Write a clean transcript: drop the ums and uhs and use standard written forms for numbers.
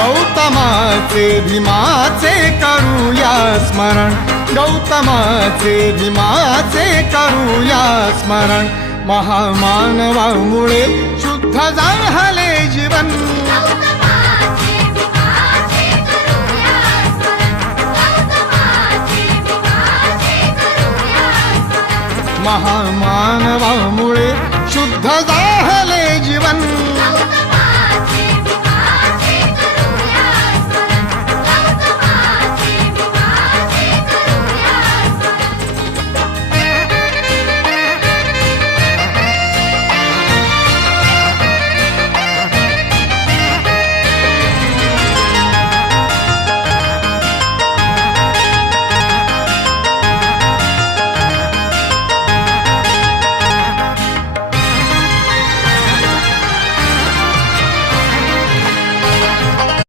गौतमाचे भीमाचे करूया स्मरण, गौतमाचे भीमाचे करूया स्मरण. महामानवामुळे शुद्ध झाले जीवन, महामानवामुळे शुद्ध